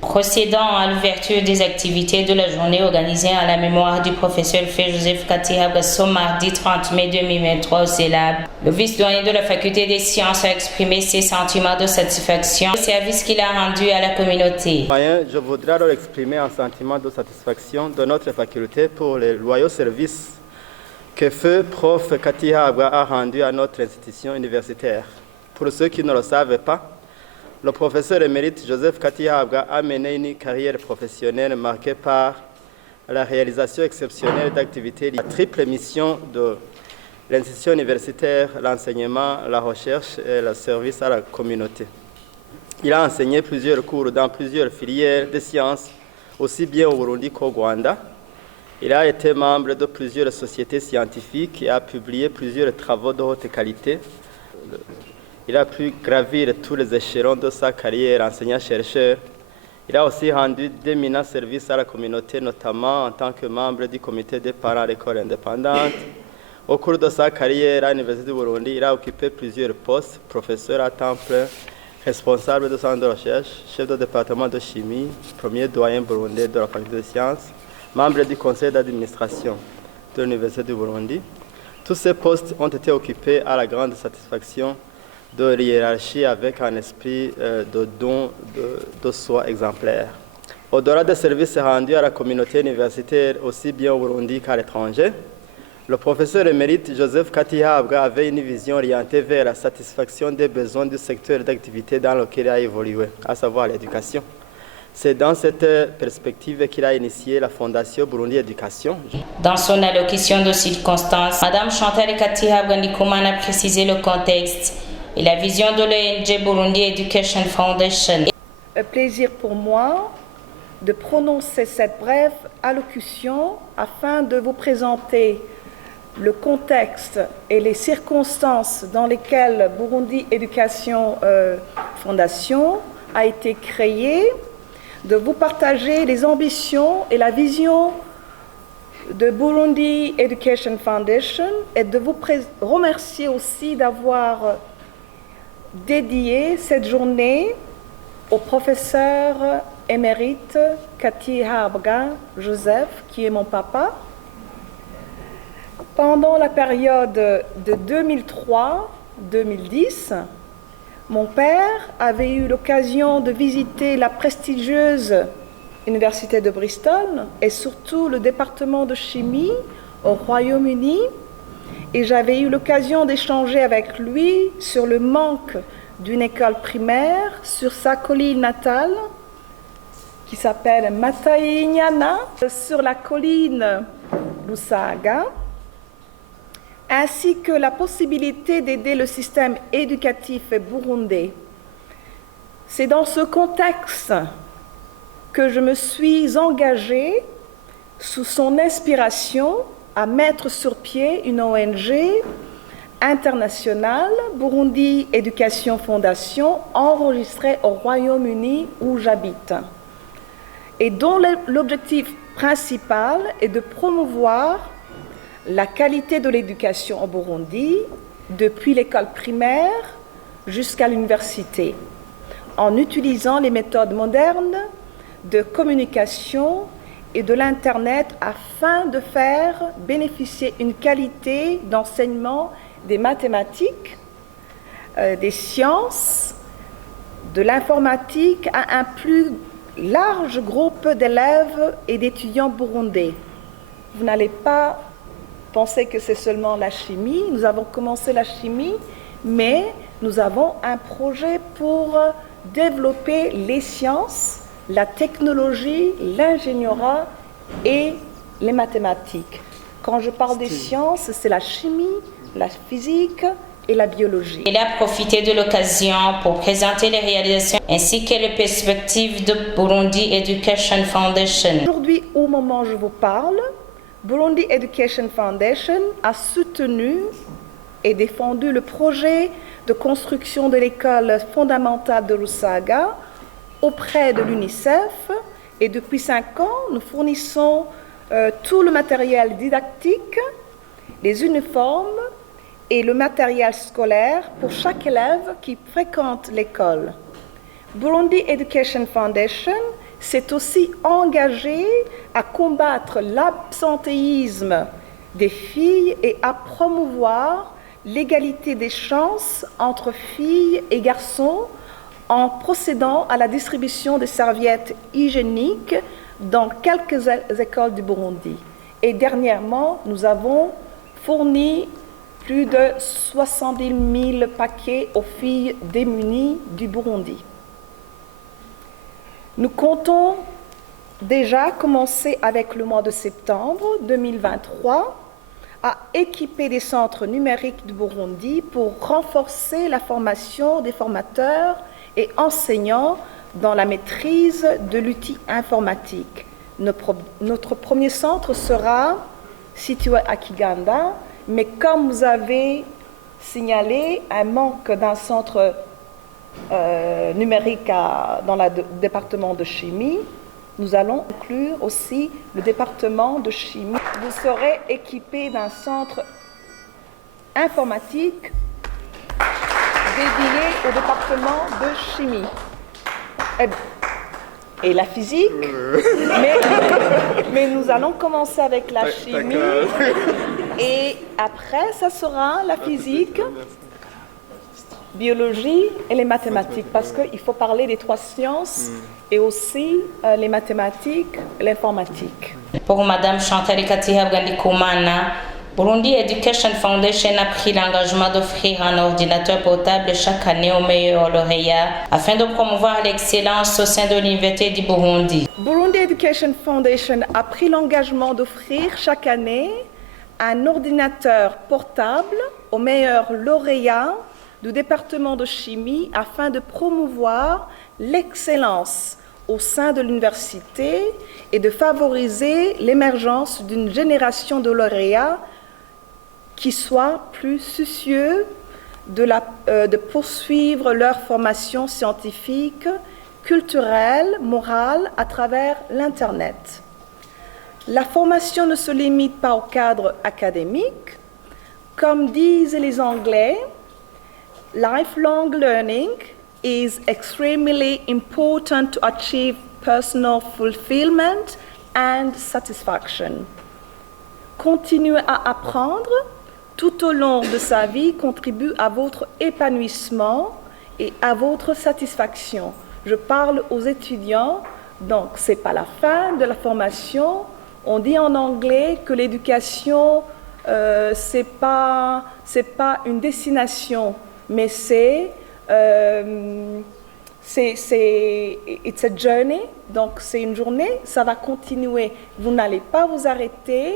Procédant à l'ouverture des activités de la journée organisée en la mémoire du professeur Feu Joseph Katihabwa ce mardi 30 mai 2023 au CELAB, le vice-doyen de la faculté des sciences a exprimé ses sentiments de satisfaction au service qu'il a rendu à la communauté. Je voudrais alors exprimer un sentiment de satisfaction de notre faculté pour les loyaux services que Feu Prof Katihabwa a rendu à notre institution universitaire. Pour ceux qui ne le savent pas, le professeur émérite Joseph Katihabwa a mené une carrière professionnelle marquée par la réalisation exceptionnelle d'activités liées à la triple mission de l'institution universitaire, l'enseignement, la recherche et le service à la communauté. Il a enseigné plusieurs cours dans plusieurs filières de sciences, aussi bien au Burundi qu'au Rwanda. Il a été membre de plusieurs sociétés scientifiques et a publié plusieurs travaux de haute qualité. Il a pu gravir tous les échelons de sa carrière enseignant-chercheur. Il a aussi rendu d'éminents services à la communauté, notamment en tant que membre du comité des parents à l'école indépendante. Au cours de sa carrière à l'Université du Burundi, il a occupé plusieurs postes, professeur à temps plein, responsable de centre de recherche, chef de département de chimie, premier doyen burundais de la faculté de sciences, membre du conseil d'administration de l'Université du Burundi. Tous ces postes ont été occupés à la grande satisfaction de hiérarchie avec un esprit de don de soi exemplaire. Au-delà des services rendus à la communauté universitaire, aussi bien au Burundi qu'à l'étranger, le professeur émérite Joseph Katihabwa avait une vision orientée vers la satisfaction des besoins du secteur d'activité dans lequel il a évolué, à savoir l'éducation. C'est dans cette perspective qu'il a initié la Fondation Burundi Éducation. Dans son allocution de circonstance, Mme Chantal Katihabwa Ndikuman a précisé le contexte et la vision de l'ONG Burundi Education Foundation. Un plaisir pour moi de prononcer cette brève allocution afin de vous présenter le contexte et les circonstances dans lesquelles Burundi Education Foundation a été créée, de vous partager les ambitions et la vision de Burundi Education Foundation et de vous remercier aussi d'avoir dédié cette journée au professeur émérite Katihabwa Joseph, qui est mon papa. Pendant la période de 2003-2010, mon père avait eu l'occasion de visiter la prestigieuse Université de Bristol et surtout le département de chimie au Royaume-Uni. Et j'avais eu l'occasion d'échanger avec lui sur le manque d'une école primaire sur sa colline natale, qui s'appelle Matainyana, sur la colline Lusaga, ainsi que la possibilité d'aider le système éducatif burundais. C'est dans ce contexte que je me suis engagée, sous son inspiration, à mettre sur pied une ONG internationale, Burundi Education Foundation, enregistrée au Royaume-Uni où j'habite, et dont l'objectif principal est de promouvoir la qualité de l'éducation au Burundi, depuis l'école primaire jusqu'à l'université, en utilisant les méthodes modernes de communication et de l'Internet afin de faire bénéficier une qualité d'enseignement des mathématiques, des sciences, de l'informatique à un plus large groupe d'élèves et d'étudiants burundais. Vous n'allez pas penser que c'est seulement la chimie. Nous avons commencé la chimie, mais nous avons un projet pour développer les sciences, la technologie, l'ingénierie et les mathématiques. Quand je parle des sciences, c'est la chimie, la physique et la biologie. Il a profité de l'occasion pour présenter les réalisations ainsi que les perspectives de Burundi Education Foundation. Aujourd'hui, au moment où je vous parle, Burundi Education Foundation a soutenu et défendu le projet de construction de l'école fondamentale de Lusaga auprès de l'UNICEF, et depuis 5 ans, nous fournissons tout le matériel didactique, les uniformes et le matériel scolaire pour chaque élève qui fréquente l'école. Burundi Education Foundation s'est aussi engagé à combattre l'absentéisme des filles et à promouvoir l'égalité des chances entre filles et garçons en procédant à la distribution de serviettes hygiéniques dans quelques écoles du Burundi. Et dernièrement, nous avons fourni plus de 70 000 paquets aux filles démunies du Burundi. Nous comptons déjà commencer avec le mois de septembre 2023 à équiper des centres numériques du Burundi pour renforcer la formation des formateurs et enseignants dans la maîtrise de l'outil informatique. Notre premier centre sera situé à Kiganda, mais comme vous avez signalé un manque d'un centre numérique dans le département de chimie, nous allons inclure aussi le département de chimie. Vous serez équipé d'un centre informatique dédié au département de chimie et la physique, mais nous allons commencer avec la chimie et après ça sera la physique, biologie et les mathématiques, parce qu'il faut parler des trois sciences et aussi les mathématiques et l'informatique. Pour Madame Chantal Katiha Gandikumana, Burundi Education Foundation a pris l'engagement d'offrir un ordinateur portable chaque année aux meilleurs lauréats afin de promouvoir l'excellence au sein de l'Université du Burundi. Burundi Education Foundation a pris l'engagement d'offrir chaque année un ordinateur portable aux meilleurs lauréats du département de chimie afin de promouvoir l'excellence au sein de l'université et de favoriser l'émergence d'une génération de lauréats qui soient plus soucieux de poursuivre leur formation scientifique, culturelle, morale à travers l'Internet. La formation ne se limite pas au cadre académique. Comme disent les Anglais, lifelong learning is extremely important to achieve personal fulfillment and satisfaction. Continuer à apprendre tout au long de sa vie contribue à votre épanouissement et à votre satisfaction. Je parle aux étudiants, donc ce n'est pas la fin de la formation. On dit en anglais que l'éducation, c'est pas une destination, mais it's a journey, donc c'est une journée, ça va continuer. Vous n'allez pas vous arrêter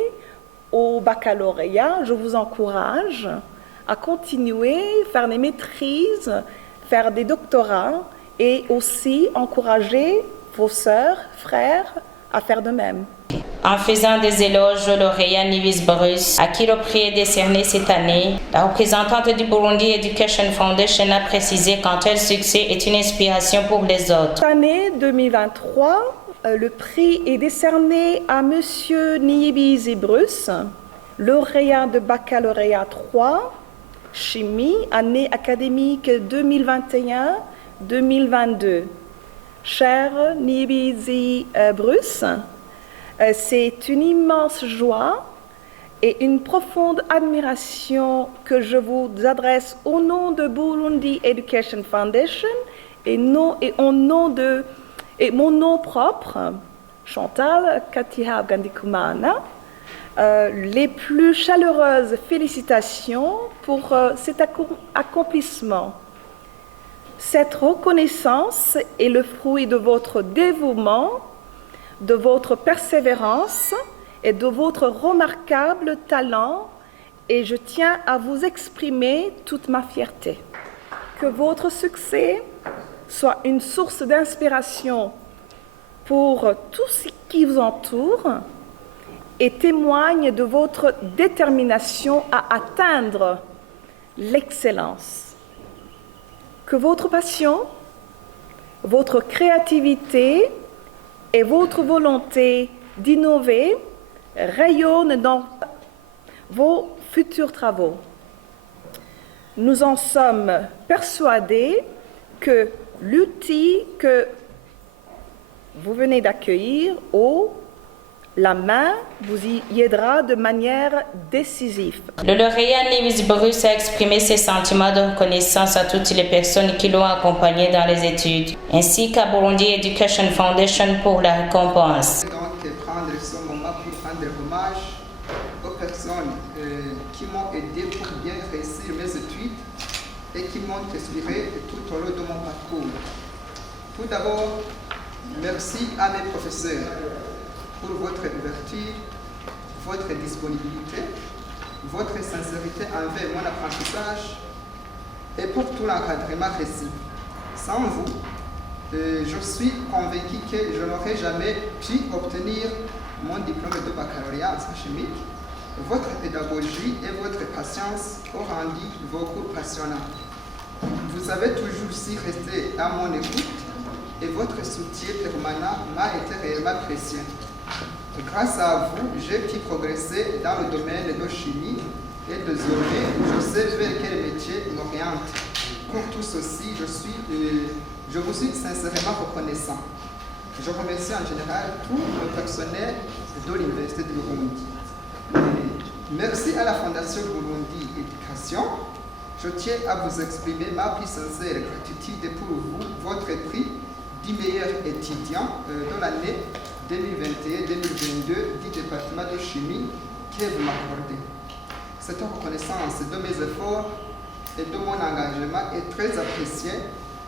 au baccalauréat. Je vous encourage à continuer, faire des maîtrises, faire des doctorats et aussi encourager vos sœurs, frères à faire de même. En faisant des éloges au lauréat Nivis Bruce, à qui le prix est décerné cette année, la représentante du Burundi Education Foundation a précisé qu'un tel succès est une inspiration pour les autres. Cette année 2023, le prix est décerné à M. Niyibizi Bruce, lauréat de baccalauréat 3, chimie, année académique 2021-2022. Cher Niyibizi Bruce, c'est une immense joie et une profonde admiration que je vous adresse au nom de Burundi Education Foundation et mon nom propre, Chantal Katiha Gandikumana. Les plus chaleureuses félicitations pour cet accomplissement. Cette reconnaissance est le fruit de votre dévouement, de votre persévérance et de votre remarquable talent, et je tiens à vous exprimer toute ma fierté. Que votre succès soit une source d'inspiration pour tout ce qui vous entoure et témoigne de votre détermination à atteindre l'excellence. Que votre passion, votre créativité et votre volonté d'innover rayonnent dans vos futurs travaux. Nous en sommes persuadés que l'outil que vous venez d'accueillir haut la main vous y aidera de manière décisive. Le lauréat Lewis Bruce a exprimé ses sentiments de reconnaissance à toutes les personnes qui l'ont accompagné dans les études, ainsi qu'à Burundi Education Foundation pour la récompense. Donc, prendre ce moment pour rendre hommage aux personnes qui m'ont aidé pour bien réussir mes études et qui m'ont inspiré tout au long de mon parcours. Tout d'abord, merci à mes professeurs pour votre ouverture, votre disponibilité, votre sincérité envers mon apprentissage et pour tout l'encadrement reçu. Sans vous, je suis convaincu que je n'aurais jamais pu obtenir mon diplôme de baccalauréat en chimique. Votre pédagogie et votre patience ont rendu vos cours passionnants. Vous avez toujours su rester à mon écoute et votre soutien permanent m'a été réellement précieux. Grâce à vous, j'ai pu progresser dans le domaine de chimie et désormais, je sais vers quel métier m'oriente. Pour tout ceci, je vous suis sincèrement reconnaissant. Je remercie en général tout le personnel de l'Université de Burundi. Merci à la Fondation Burundi Éducation. Je tiens à vous exprimer ma plus sincère gratitude pour vous, votre prix du meilleur étudiant de l'année 2021-2022 du département de chimie que vous m'accordez. Cette reconnaissance de mes efforts et de mon engagement est très appréciée.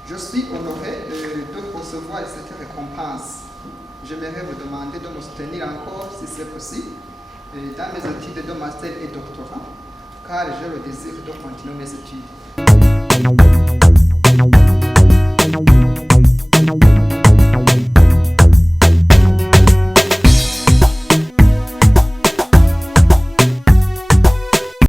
Je suis honoré de recevoir cette récompense. J'aimerais vous demander de me soutenir encore, si c'est possible, dans mes études de master et doctorat, car j'ai le désir de continuer mes études.